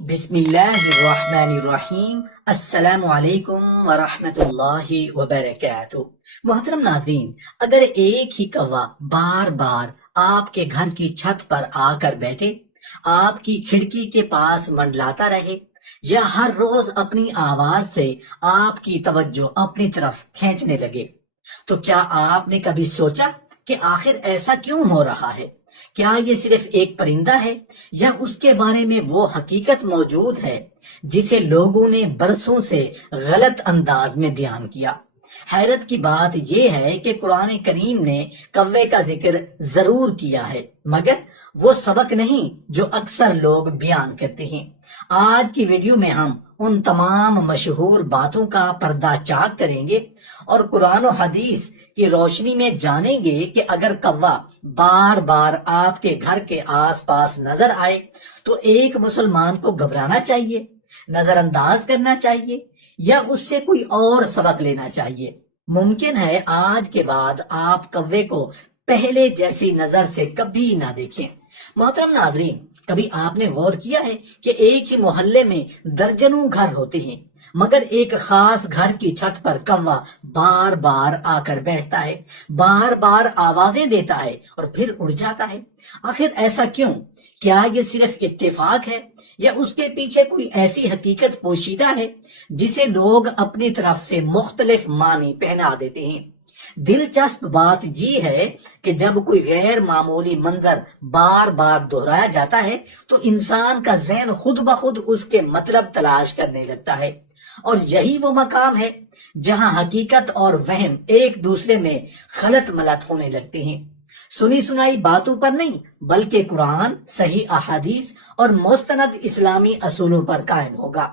بسم اللہ الرحمن الرحیم۔ السلام علیکم ورحمۃ اللہ وبرکاتہ۔ محترم ناظرین، اگر ایک ہی کوا بار بار آپ کے گھر کی چھت پر آ کر بیٹھے، آپ کی کھڑکی کے پاس منڈلاتا رہے، یا ہر روز اپنی آواز سے آپ کی توجہ اپنی طرف کھینچنے لگے، تو کیا آپ نے کبھی سوچا کہ آخر ایسا کیوں ہو رہا ہے؟ کیا یہ صرف ایک پرندہ ہے، یا اس کے بارے میں وہ حقیقت موجود ہے جسے لوگوں نے برسوں سے غلط انداز میں بیان کیا؟ حیرت کی بات یہ ہے کہ قرآن کریم نے کوے کا ذکر ضرور کیا ہے، مگر وہ سبق نہیں جو اکثر لوگ بیان کرتے ہیں۔ آج کی ویڈیو میں ہم ان تمام مشہور باتوں کا پردہ چاک کریں گے اور قرآن و حدیث کی روشنی میں جانیں گے کہ اگر کوا بار بار آپ کے گھر کے آس پاس نظر آئے تو ایک مسلمان کو گھبرانا چاہیے، نظر انداز کرنا چاہیے، یا اس سے کوئی اور سبق لینا چاہیے۔ ممکن ہے آج کے بعد آپ کوے کو پہلے جیسی نظر سے کبھی نہ دیکھیں۔ محترم ناظرین، کبھی آپ نے غور کیا ہے کہ ایک ہی محلے میں درجنوں گھر ہوتے ہیں، مگر ایک خاص گھر کی چھت پر کوا بار بار آ کر بیٹھتا ہے، بار بار آوازیں دیتا ہے اور پھر اڑ جاتا ہے؟ آخر ایسا کیوں؟ کیا یہ صرف اتفاق ہے، یا اس کے پیچھے کوئی ایسی حقیقت پوشیدہ ہے جسے لوگ اپنی طرف سے مختلف معنی پہنا دیتے ہیں؟ دلچسپ بات یہ ہے کہ جب کوئی غیر معمولی منظر بار بار دہرایا جاتا ہے تو انسان کا ذہن خود بخود اس کے مطلب تلاش کرنے لگتا ہے، اور یہی وہ مقام ہے جہاں حقیقت اور وہم ایک دوسرے میں خلط ملط ہونے لگتے ہیں۔ سنی سنائی باتوں پر نہیں، بلکہ قرآن، صحیح احادیث اور مستند اسلامی اصولوں پر قائم ہوگا۔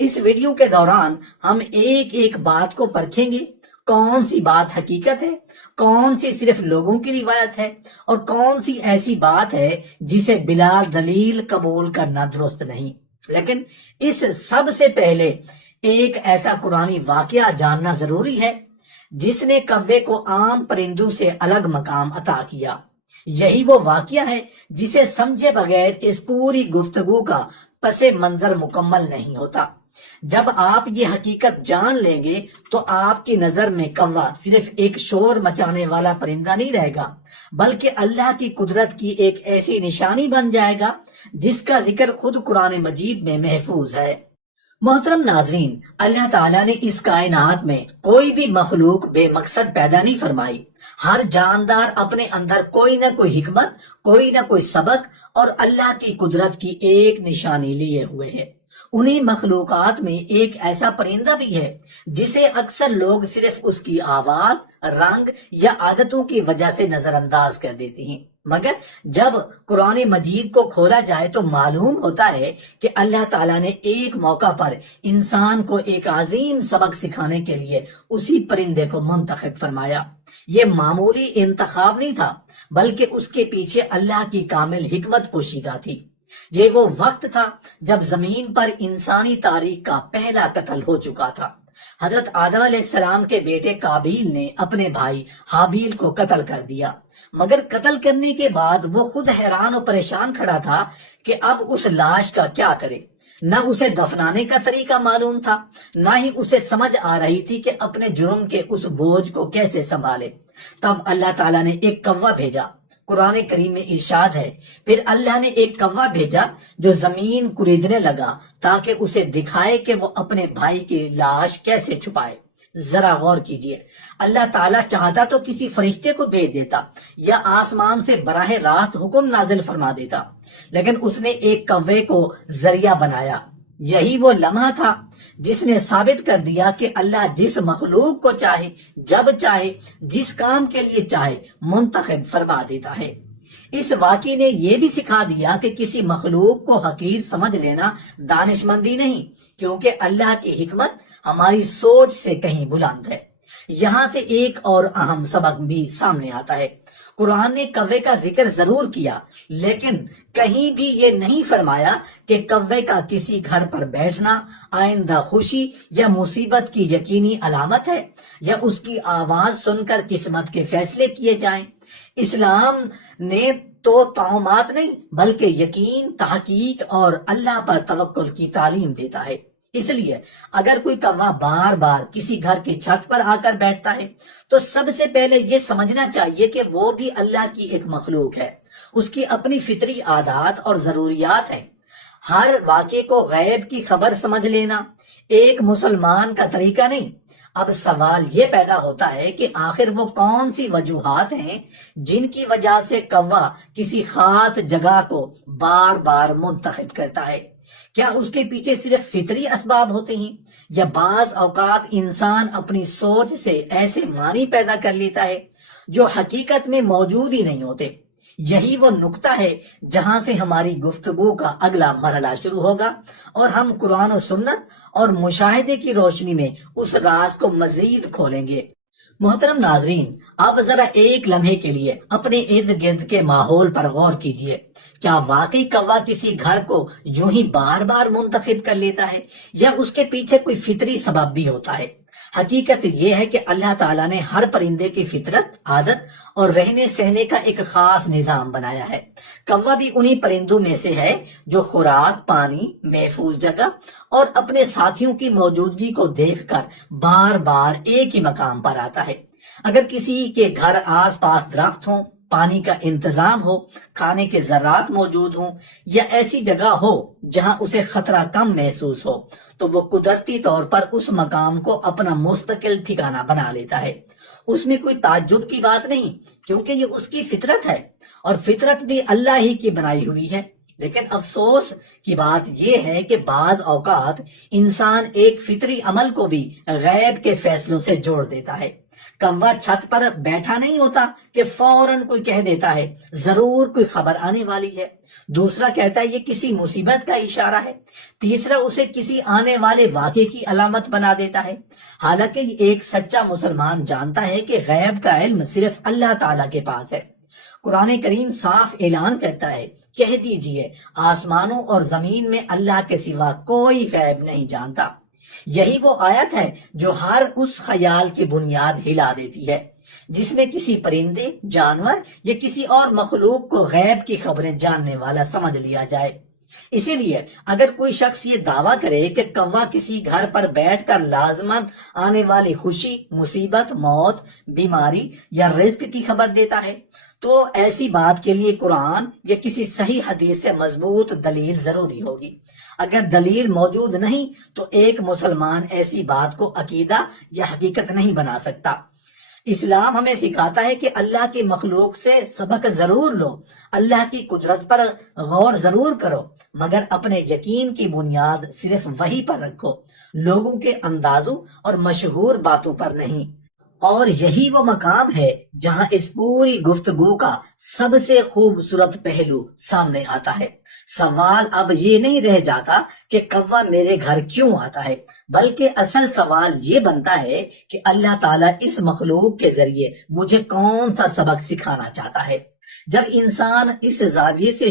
اس ویڈیو کے دوران ہم ایک ایک بات کو پرکھیں گے، کون سی بات حقیقت ہے، کون سی صرف لوگوں کی روایت ہے، اور کون سی ایسی بات ہے جسے بلا دلیل قبول کرنا درست نہیں۔ لیکن اس سب سے پہلے ایک ایسا قرآنی واقعہ جاننا ضروری ہے جس نے کوے کو عام پرندوں سے الگ مقام عطا کیا۔ یہی وہ واقعہ ہے جسے سمجھے بغیر اس پوری گفتگو کا پس منظر مکمل نہیں ہوتا۔ جب آپ یہ حقیقت جان لیں گے تو آپ کی نظر میں کوا صرف ایک شور مچانے والا پرندہ نہیں رہے گا، بلکہ اللہ کی قدرت کی ایک ایسی نشانی بن جائے گا جس کا ذکر خود قرآن مجید میں محفوظ ہے۔ محترم ناظرین، اللہ تعالیٰ نے اس کائنات میں کوئی بھی مخلوق بے مقصد پیدا نہیں فرمائی۔ ہر جاندار اپنے اندر کوئی نہ کوئی حکمت، کوئی نہ کوئی سبق اور اللہ کی قدرت کی ایک نشانی لیے ہوئے ہے۔ انہی مخلوقات میں ایک ایسا پرندہ بھی ہے جسے اکثر لوگ صرف اس کی آواز، رنگ یا عادتوں کی وجہ سے نظر انداز کر دیتے ہیں، مگر جب قرآن مجید کو کھولا جائے تو معلوم ہوتا ہے کہ اللہ تعالیٰ نے ایک موقع پر انسان کو ایک عظیم سبق سکھانے کے لیے اسی پرندے کو منتخب فرمایا۔ یہ معمولی انتخاب نہیں تھا، بلکہ اس کے پیچھے اللہ کی کامل حکمت پوشیدہ تھی۔ یہ وہ وقت تھا جب زمین پر انسانی تاریخ کا پہلا قتل ہو چکا تھا۔ حضرت آدم علیہ السلام کے بیٹے قابیل نے اپنے بھائی حابیل کو قتل کر دیا، مگر قتل کرنے کے بعد وہ خود حیران و پریشان کھڑا تھا کہ اب اس لاش کا کیا کرے۔ نہ اسے دفنانے کا طریقہ معلوم تھا، نہ ہی اسے سمجھ آ رہی تھی کہ اپنے جرم کے اس بوجھ کو کیسے سنبھالے۔ تب اللہ تعالیٰ نے ایک کوا بھیجا۔ قرآن کریم میں ارشاد ہے، پھر اللہ نے ایک کوا بھیجا جو زمین کریدنے لگا تاکہ اسے دکھائے کہ وہ اپنے بھائی کی لاش کیسے چھپائے۔ ذرا غور کیجئے، اللہ تعالیٰ چاہتا تو کسی فرشتے کو بھیج دیتا یا آسمان سے براہ راست حکم نازل فرما دیتا، لیکن اس نے ایک کوے کو ذریعہ بنایا۔ یہی وہ لمحہ تھا جس نے ثابت کر دیا کہ اللہ جس مخلوق کو چاہے، جب چاہے، جس کام کے لیے چاہے منتخب فرما دیتا ہے۔ اس واقعے نے یہ بھی سکھا دیا کہ کسی مخلوق کو حقیر سمجھ لینا دانش مندی نہیں، کیونکہ اللہ کی حکمت ہماری سوچ سے کہیں بلند ہے۔ یہاں سے ایک اور اہم سبق بھی سامنے آتا ہے۔ قرآن نے کوے کا ذکر ضرور کیا، لیکن کہیں بھی یہ نہیں فرمایا کہ کوے کا کسی گھر پر بیٹھنا آئندہ خوشی یا مصیبت کی یقینی علامت ہے، یا اس کی آواز سن کر قسمت کے فیصلے کیے جائیں۔ اسلام نے تو توہمات نہیں بلکہ یقین، تحقیق اور اللہ پر توکل کی تعلیم دیتا ہے۔ اس لیے اگر کوئی کوا بار بار کسی گھر کی چھت پر آ کر بیٹھتا ہے تو سب سے پہلے یہ سمجھنا چاہیے کہ وہ بھی اللہ کی ایک مخلوق ہے، اس کی اپنی فطری عادات اور ضروریات ہیں۔ ہر واقعے کو غیب کی خبر سمجھ لینا ایک مسلمان کا طریقہ نہیں۔ اب سوال یہ پیدا ہوتا ہے کہ آخر وہ کون سی وجوہات ہیں جن کی وجہ سے کوا کسی خاص جگہ کو بار بار منتخب کرتا ہے؟ کیا اس کے پیچھے صرف فطری اسباب ہوتے ہیں یا بعض اوقات انسان اپنی سوچ سے ایسے معنی پیدا کر لیتا ہے جو حقیقت میں موجود ہی نہیں ہوتے؟ یہی وہ نقطہ ہے جہاں سے ہماری گفتگو کا اگلا مرحلہ شروع ہوگا اور ہم قرآن و سنت اور مشاہدے کی روشنی میں اس راز کو مزید کھولیں گے۔ محترم ناظرین، اب ذرا ایک لمحے کے لیے اپنے ارد گرد کے ماحول پر غور کیجئے۔ کیا واقعی کوا کسی گھر کو یوں ہی بار بار منتخب کر لیتا ہے یا اس کے پیچھے کوئی فطری سبب بھی ہوتا ہے؟ حقیقت یہ ہے کہ اللہ تعالیٰ نے ہر پرندے کی فطرت، عادت اور رہنے سہنے کا ایک خاص نظام بنایا ہے۔ کوا بھی انہی پرندوں میں سے ہے جو خوراک، پانی، محفوظ جگہ اور اپنے ساتھیوں کی موجودگی کو دیکھ کر بار بار ایک ہی مقام پر آتا ہے۔ اگر کسی کے گھر آس پاس درخت ہوں، پانی کا انتظام ہو، کھانے کے ذرات موجود ہوں یا ایسی جگہ ہو جہاں اسے خطرہ کم محسوس ہو تو وہ قدرتی طور پر اس مقام کو اپنا مستقل ٹھکانہ بنا لیتا ہے۔ اس میں کوئی تعجب کی بات نہیں کیونکہ یہ اس کی فطرت ہے اور فطرت بھی اللہ ہی کی بنائی ہوئی ہے۔ لیکن افسوس کی بات یہ ہے کہ بعض اوقات انسان ایک فطری عمل کو بھی غیب کے فیصلوں سے جوڑ دیتا ہے۔ کوا چھت پر بیٹھا نہیں ہوتا کہ فوراً کوئی کہہ دیتا ہے ضرور کوئی خبر آنے والی ہے، دوسرا کہتا ہے یہ کسی مصیبت کا اشارہ ہے، تیسرا اسے کسی آنے والے واقعے کی علامت بنا دیتا ہے۔ حالانکہ ایک سچا مسلمان جانتا ہے کہ غیب کا علم صرف اللہ تعالیٰ کے پاس ہے۔ قرآن کریم صاف اعلان کرتا ہے، کہہ دیجئے آسمانوں اور زمین میں اللہ کے سوا کوئی غیب نہیں جانتا۔ یہی وہ آیت ہے جو ہر اس خیال کی بنیاد ہلا دیتی ہے جس میں کسی پرندے، جانور یا کسی اور مخلوق کو غیب کی خبریں جاننے والا سمجھ لیا جائے۔ اسی لیے اگر کوئی شخص یہ دعویٰ کرے کہ کوا کسی گھر پر بیٹھ کر لازماً آنے والی خوشی، مصیبت، موت، بیماری یا رزق کی خبر دیتا ہے تو ایسی بات کے لیے قرآن یا کسی صحیح حدیث سے مضبوط دلیل ضروری ہوگی۔ اگر دلیل موجود نہیں تو ایک مسلمان ایسی بات کو عقیدہ یا حقیقت نہیں بنا سکتا۔ اسلام ہمیں سکھاتا ہے کہ اللہ کی مخلوق سے سبق ضرور لو، اللہ کی قدرت پر غور ضرور کرو، مگر اپنے یقین کی بنیاد صرف وحی پر رکھو، لوگوں کے اندازوں اور مشہور باتوں پر نہیں۔ اور یہی وہ مقام ہے جہاں اس پوری گفتگو کا سب سے خوبصورت پہلو سامنے آتا ہے۔ سوال اب یہ نہیں رہ جاتا کہ کوا میرے گھر کیوں آتا ہے، بلکہ اصل سوال یہ بنتا ہے کہ اللہ تعالیٰ اس مخلوق کے ذریعے مجھے کون سا سبق سکھانا چاہتا ہے۔ جب انسان اس زاویے سے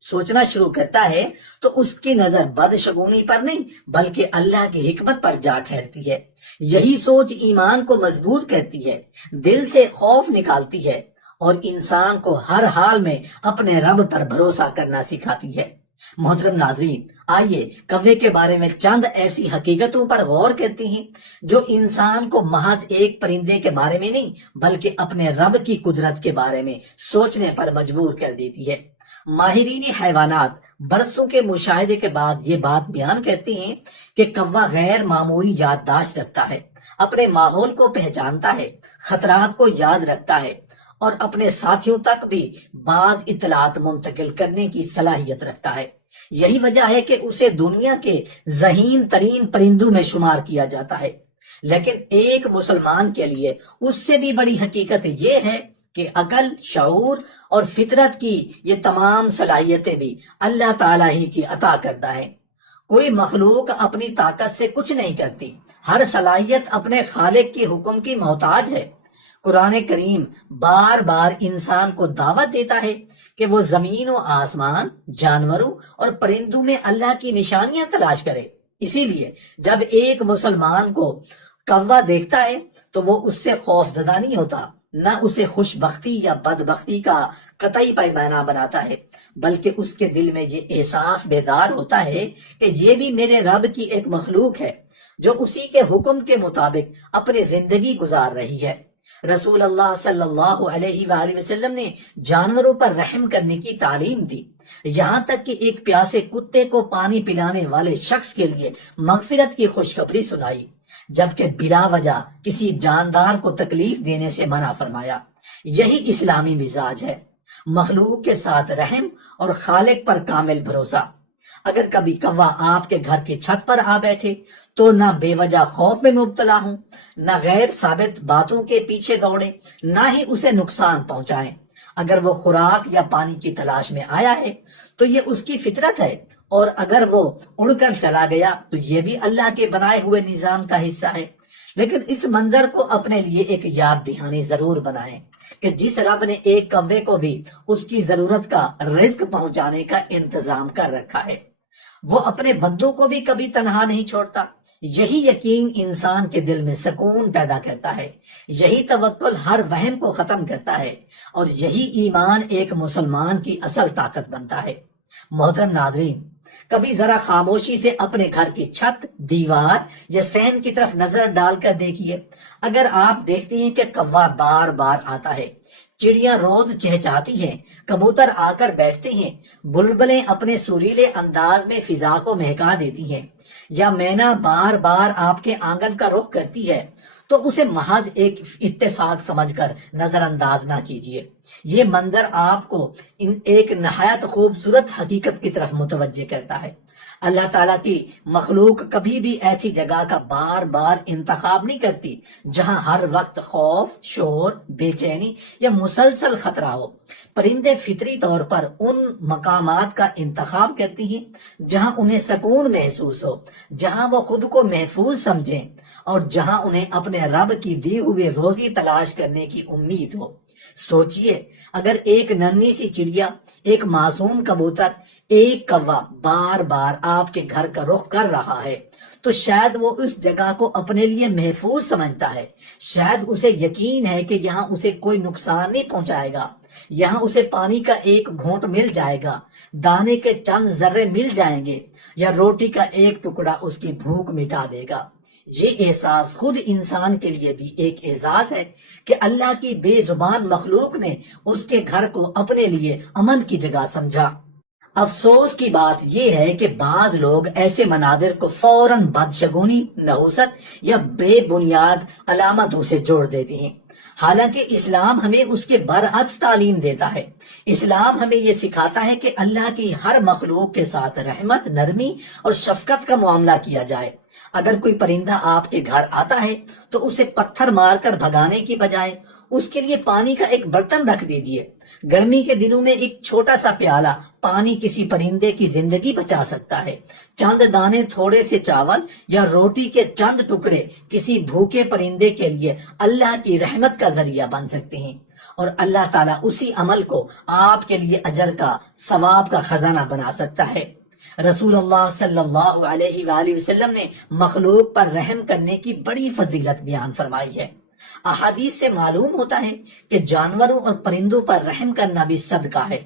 سوچنا شروع کرتا ہے تو اس کی نظر بدشگونی پر نہیں بلکہ اللہ کی حکمت پر جا ٹھہرتی ہے۔ یہی سوچ ایمان کو مضبوط کرتی ہے، دل سے خوف نکالتی ہے اور انسان کو ہر حال میں اپنے رب پر بھروسہ کرنا سکھاتی ہے۔ محترم ناظرین، آئیے کوے کے بارے میں چند ایسی حقیقتوں پر غور کرتے ہیں جو انسان کو محض ایک پرندے کے بارے میں نہیں بلکہ اپنے رب کی قدرت کے بارے میں سوچنے پر مجبور کر دیتی ہے۔ ماہرین حیوانات برسوں کے مشاہدے کے بعد یہ بات بیان کرتے ہیں کہ کوا غیر معمولی یادداشت رکھتا ہے، اپنے ماحول کو پہچانتا ہے، خطرات کو یاد رکھتا ہے اور اپنے ساتھیوں تک بھی بعض اطلاعات منتقل کرنے کی صلاحیت رکھتا ہے۔ یہی وجہ ہے کہ اسے دنیا کے ذہین ترین پرندوں میں شمار کیا جاتا ہے۔ لیکن ایک مسلمان کے لیے اس سے بھی بڑی حقیقت یہ ہے کہ عقل، شعور اور فطرت کی یہ تمام صلاحیتیں بھی اللہ تعالیٰ ہی کی عطا کردہ ہیں۔ کوئی مخلوق اپنی طاقت سے کچھ نہیں کرتی، ہر صلاحیت اپنے خالق کے حکم کی محتاج ہے۔ قرآن کریم بار بار انسان کو دعوت دیتا ہے کہ وہ زمین و آسمان، جانوروں اور پرندوں میں اللہ کی نشانیاں تلاش کرے۔ اسی لیے جب ایک مسلمان کو کوا دیکھتا ہے تو وہ اس سے خوف زدہ نہیں ہوتا، نہ اسے خوش بختی یا بدبختی کا قطعی پیمانہ بناتا ہے، بلکہ اس کے دل میں یہ احساس بیدار ہوتا ہے کہ یہ بھی میرے رب کی ایک مخلوق ہے جو اسی کے حکم کے مطابق اپنی زندگی گزار رہی ہے۔ رسول اللہ صلی اللہ علیہ وآلہ وسلم نے جانوروں پر رحم کرنے کی تعلیم دی، یہاں تک کہ ایک پیاسے کتے کو پانی پلانے والے شخص کے لیے مغفرت کی خوشخبری سنائی، جبکہ بلا وجہ کسی جاندار کو تکلیف دینے سے منع فرمایا۔ یہی اسلامی مزاج ہے، مخلوق کے ساتھ رحم اور خالق پر کامل بھروسہ۔ اگر کبھی کوا آپ کے گھر کی چھت پر آ بیٹھے تو نہ بے وجہ خوف میں مبتلا ہوں، نہ غیر ثابت باتوں کے پیچھے دوڑیں، نہ ہی اسے نقصان پہنچائیں۔ اگر وہ خوراک یا پانی کی تلاش میں آیا ہے تو یہ اس کی فطرت ہے، اور اگر وہ اڑ کر چلا گیا تو یہ بھی اللہ کے بنائے ہوئے نظام کا حصہ ہے۔ لیکن اس منظر کو اپنے لیے ایک یاد دہانی ضرور بنائیں کہ جس رب نے ایک کوے کو بھی اس کی ضرورت کا رزق پہنچانے کا انتظام کر رکھا ہے، وہ اپنے بندوں کو بھی کبھی تنہا نہیں چھوڑتا۔ یہی یقین انسان کے دل میں سکون پیدا کرتا ہے، یہی توکل ہر وہم کو ختم کرتا ہے، اور یہی ایمان ایک مسلمان کی اصل طاقت بنتا ہے۔ محترم ناظرین، کبھی ذرا خاموشی سے اپنے گھر کی چھت، دیوار یا صحن کی طرف نظر ڈال کر دیکھیے۔ اگر آپ دیکھتے ہیں کہ کوا بار بار آتا ہے، چڑیاں روز چہچاتی ہیں، کبوتر آ کر بیٹھتے ہیں، بلبلیں اپنے سریلے انداز میں فضا کو مہکا دیتی ہیں، یا مینا بار بار آپ کے آنگن کا رخ کرتی ہے، تو اسے محض ایک اتفاق سمجھ کر نظر انداز نہ کیجیے۔ یہ منظر آپ کو ایک نہایت خوبصورت حقیقت کی طرف متوجہ کرتا ہے۔ اللہ تعالیٰ کی مخلوق کبھی بھی ایسی جگہ کا بار بار انتخاب نہیں کرتی جہاں ہر وقت خوف، شور، بے چینی یا مسلسل خطرہ ہو۔ پرندے فطری طور پر ان مقامات کا انتخاب کرتی ہیں جہاں انہیں سکون محسوس ہو، جہاں وہ خود کو محفوظ سمجھیں، اور جہاں انہیں اپنے رب کی دی ہوئی روزی تلاش کرنے کی امید ہو۔ سوچئے، اگر ایک ننھی سی چڑیا، ایک معصوم کبوتر، ایک کوا بار بار آپ کے گھر کا رخ کر رہا ہے تو شاید وہ اس جگہ کو اپنے لیے محفوظ سمجھتا ہے، شاید اسے یقین ہے کہ یہاں اسے کوئی نقصان نہیں پہنچائے گا، یہاں اسے پانی کا ایک گھونٹ مل جائے گا، دانے کے چند ذرے مل جائیں گے، یا روٹی کا ایک ٹکڑا اس کی بھوک مٹا دے گا۔ یہ احساس خود انسان کے لیے بھی ایک اعزاز ہے کہ اللہ کی بے زبان مخلوق نے اس کے گھر کو اپنے لیے امن کی جگہ سمجھا۔ افسوس کی بات یہ ہے کہ بعض لوگ ایسے مناظر کو فوراً بدشگونی، نحوست یا بے بنیاد علامتوں سے جوڑ دیتے ہیں، حالانکہ اسلام ہمیں اس کے برعکس تعلیم دیتا ہے۔ اسلام ہمیں یہ سکھاتا ہے کہ اللہ کی ہر مخلوق کے ساتھ رحمت، نرمی اور شفقت کا معاملہ کیا جائے۔ اگر کوئی پرندہ آپ کے گھر آتا ہے تو اسے پتھر مار کر بھگانے کی بجائے اس کے لیے پانی کا ایک برتن رکھ دیجئے۔ گرمی کے دنوں میں ایک چھوٹا سا پیالہ پانی کسی پرندے کی زندگی بچا سکتا ہے۔ چند دانے تھوڑے سے چاول یا روٹی کے چند ٹکڑے کسی بھوکے پرندے کے لیے اللہ کی رحمت کا ذریعہ بن سکتے ہیں، اور اللہ تعالیٰ اسی عمل کو آپ کے لیے اجر کا، ثواب کا خزانہ بنا سکتا ہے۔ رسول اللہ صلی اللہ علیہ وآلہ وسلم نے مخلوق پر رحم کرنے کی بڑی فضیلت بیان فرمائی ہے۔ احادیث سے معلوم ہوتا ہے کہ جانوروں اور پرندوں پر رحم کرنا بھی صدقہ ہے۔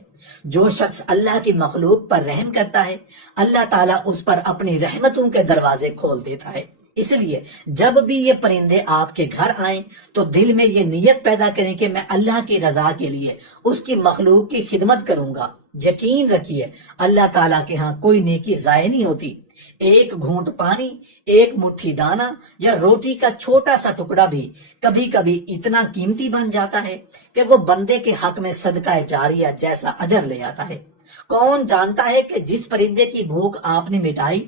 جو شخص اللہ کی مخلوق پر رحم کرتا ہے، اللہ تعالیٰ اس پر اپنی رحمتوں کے دروازے کھول دیتا ہے۔ اس لیے جب بھی یہ پرندے آپ کے گھر آئیں تو دل میں یہ نیت پیدا کریں کہ میں اللہ کی رضا کے لیے اس کی مخلوق کی خدمت کروں گا۔ یقین رکھیے، اللہ تعالیٰ کے ہاں کوئی نیکی ضائع نہیں ہوتی۔ ایک گھونٹ پانی، ایک مٹھی دانا یا روٹی کا چھوٹا سا ٹکڑا بھی کبھی کبھی اتنا قیمتی بن جاتا ہے کہ وہ بندے کے حق میں صدقہ جاریہ جیسا اجر لے آتا ہے۔ کون جانتا ہے کہ جس پرندے کی بھوک آپ نے مٹائی،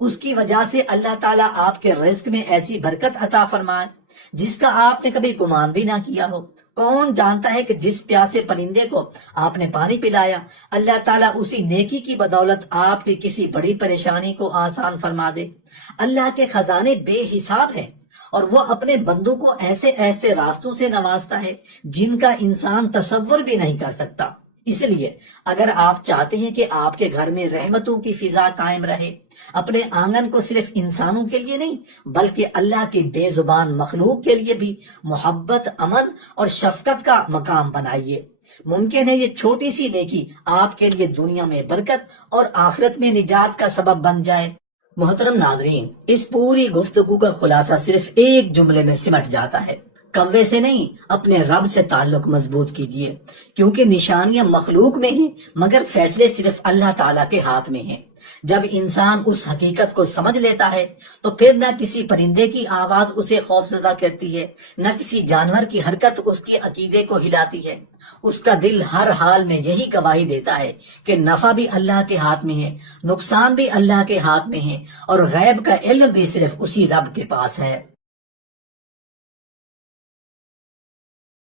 اس کی وجہ سے اللہ تعالیٰ آپ کے رزق میں ایسی برکت عطا فرمائے جس کا آپ نے کبھی گمان بھی نہ کیا ہو۔ کون جانتا ہے کہ جس پیاسے پرندے کو آپ نے پانی پلایا، اللہ تعالیٰ اسی نیکی کی بدولت آپ کی کسی بڑی پریشانی کو آسان فرما دے۔ اللہ کے خزانے بے حساب ہیں، اور وہ اپنے بندوں کو ایسے ایسے راستوں سے نوازتا ہے جن کا انسان تصور بھی نہیں کر سکتا۔ اس لیے اگر آپ چاہتے ہیں کہ آپ کے گھر میں رحمتوں کی فضا قائم رہے، اپنے آنگن کو صرف انسانوں کے لیے نہیں بلکہ اللہ کی بے زبان مخلوق کے لیے بھی محبت، امن اور شفقت کا مقام بنائیے۔ ممکن ہے یہ چھوٹی سی نیکی آپ کے لیے دنیا میں برکت اور آخرت میں نجات کا سبب بن جائے۔ محترم ناظرین، اس پوری گفتگو کا خلاصہ صرف ایک جملے میں سمٹ جاتا ہے، کوے سے نہیں اپنے رب سے تعلق مضبوط کیجئے، کیونکہ نشانیاں مخلوق میں ہیں مگر فیصلے صرف اللہ تعالیٰ کے ہاتھ میں ہیں۔ جب انسان اس حقیقت کو سمجھ لیتا ہے تو پھر نہ کسی پرندے کی آواز اسے خوف زدہ کرتی ہے، نہ کسی جانور کی حرکت اس کے عقیدے کو ہلاتی ہے۔ اس کا دل ہر حال میں یہی گواہی دیتا ہے کہ نفع بھی اللہ کے ہاتھ میں ہے، نقصان بھی اللہ کے ہاتھ میں ہے، اور غیب کا علم بھی صرف اسی رب کے پاس ہے۔